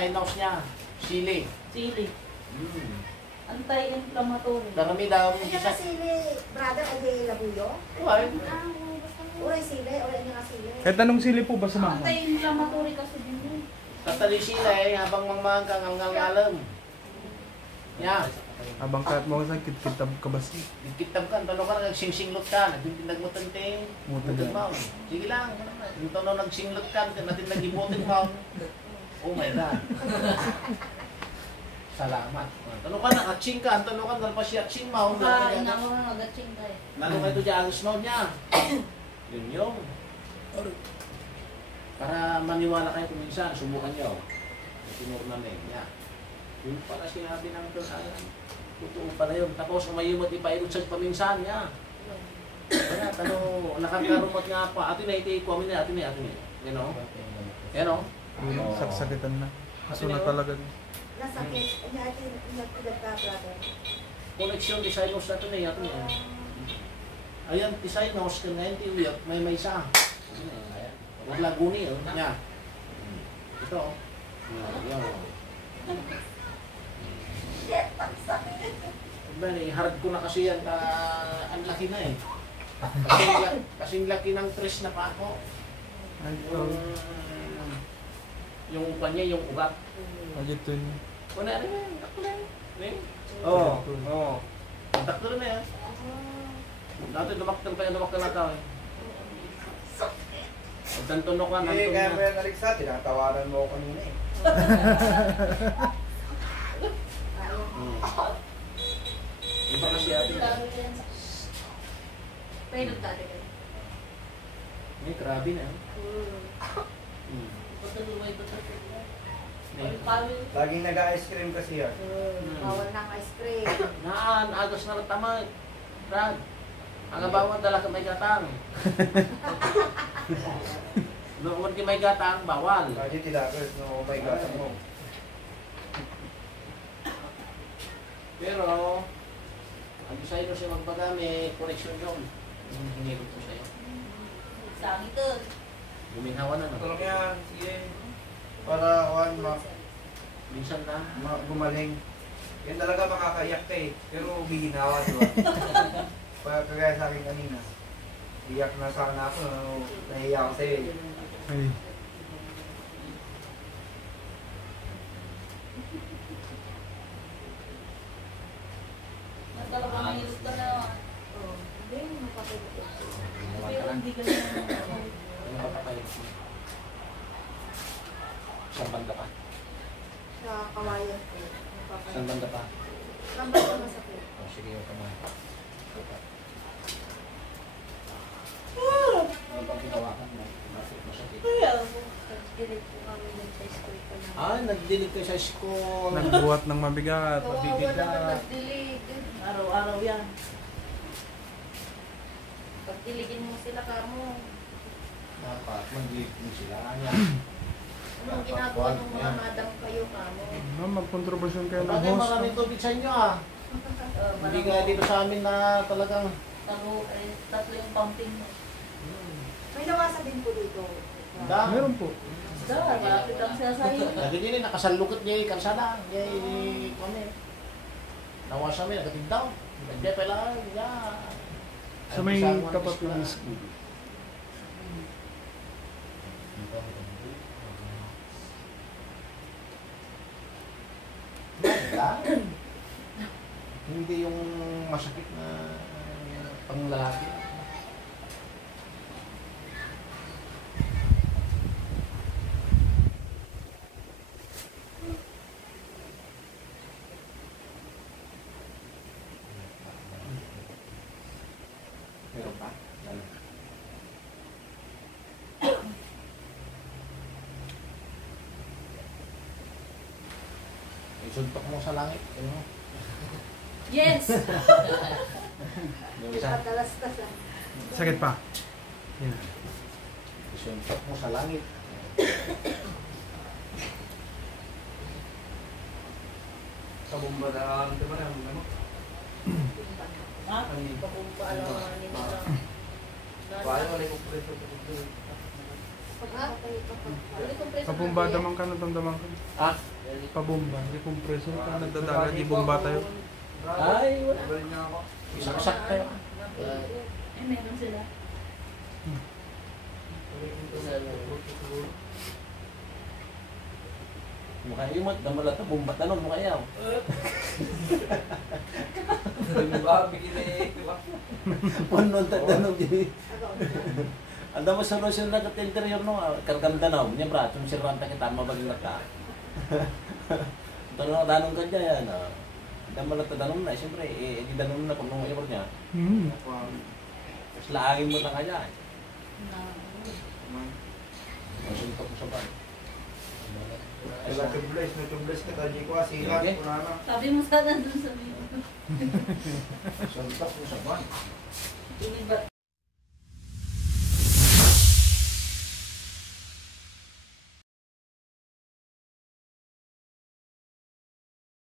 sinus niya. Sili. Sili. Anti-inflammatory. Karami daw. Ay, ka sili, brother, ay labuyo? Uy. Uray sili, uray nga sili. Kahit anong sili po ba sa mga? Anti-inflammatory kasi din yun. Tatali sila habang mamahang kang ngalam. Yan. Habang kahit mo sa kitab ka ba siya? Kitab ka, tanong ka nagsingsinglot ka, nagpintinag mo tante. Mutag mo. Sige lang. Yung tanong nagsinglot ka, natin nagibutin mo. Oh my God. Salamat. Tanong ka na, atsing ka. Tanong ka, nalpas siya atsing mo. Ina mo na nag-atsing ka eh. Lalo kayo dyan, ang snow niya. Yun yung. Para maniwala kayo kung minsan, subukan nyo. Tinuro namin. Yan. Yung para sinabi ng doon, totoo pala yun. Tapos umayumot ipairot sa paminsan niya. Kaya, tanong, nakakarumot nga pa. Atin na, iti, kuwamin na, atin na. Yan o. Yan o. Sakitan na. Kasunod talaga. Nasakit, natin nagpilad ka, brother. Koneksyon, designos na ito na yan. Ayan, designos, ka ngayon, tiwiyot, may isa. Huwag laguni, o. Yan. Ito, o. Yan, o. Hard ko na kasi yan, ang laki na eh. Kasing laki ng tres na pa ako. Yung upan niya, yung ugat. Agito niya. Wala rin yan, takto na yan. Oo. Takto rin na yan. Dati dumaktan pa yan, dumaktan na tao eh. Pagtantunok ka, nantunok na. Kaya mo yan, Alexa, tinatawaran mo ako kanina eh. Iba kasi atin. Pero dati kayo. May grabe na. Patuloy ba ito? Laging nag-ice cream kasi yan. Bawal ng ice cream. Naan, agos na tamad. Brad, ang bawang dala ka may gatang. Noon ki may gatang, bawal. Lagi tilakos, no, my God, mo. Pero, ang sa'yo siya magbaga, may correction yun. Yung hinirot ko sa'yo. Saan ito? Guminhawa na Tulong naman. yan, sige. Para, Minsan na. gumaling. Yan talaga makakaiyak ka eh. Pero biginawa, di ba? Kagaya sa akin kanina. Iyak na sana ako, nahiya ako sa'yo eh. Ay. Talaga mahirap ka na. Hindi, mapapagod. Pero hindi ka na. Ano ba pa kayo? Saan banda pa? Sa kawayan ko. Saan banda pa? Lambat na masakit. O, sige, yung kamay. Ano bang ginawa ka mo? Masakit. Nag-delete po kami ng sa school ko na. Ah, nag-delete kayo sa school. Nagbuhat ng mabigat. Kawawa Mabigat. naman nag-delete. Araw-araw yan. Pagdiligin mo sila ka mo. Dapat mag-delete mo sila. Yan. Anong ginagawa ng mga madam kayo ka mo? Mag-contribution kayo ng Bakit host. maraming tubig sa inyo ah? Hindi nga dito sa amin na talagang... Tatlo yung pumping mo. May nawasa din po dito. Dami. Meron po. Malapit ang sasahin. Lagi din nakasalukot niya yung kalsada. Niya kami. Nawasa kami, nagatindaw. Nagdiya pa lang. Sa may tapat ng school. Hindi yung masakit na panglalaki. Meron pa? Isuntok mo sa langit. Ano? Yes! Yung Hindi isa, pa talastas ah. Sakit pa. Yan. isuntok mo sa langit. Sa bomba na, di ba na, ano? Ha? Pagkumpaalangan nila. Paano na yung preso? Pabomba damang ka, nadamdaman ka. Ah, Pabomba, di kompresor ka, nagdadala, di bomba tayo. ay, wala. Balik niya ako. Isak-sak tayo. Ay, meron sila. Mukha imot, damalat na bumbat na nun, mukha yaw. Punon tatanong din. Anda mo solusyon na kat interior no, kargam danaw, niya bra, tum siranta kita mabagilat ka. Tanong ka dyan, anda mo lang tatanong na, siyempre, di tanong na pag nung ikot niya. Tapos laangin mo lang kanya. Masuntok mo sa ban. Wala tubles ka tayo ko asilan. Okay. Kurana. Sabi mo sana dun sa video. Suntok mo sa ban. Iba,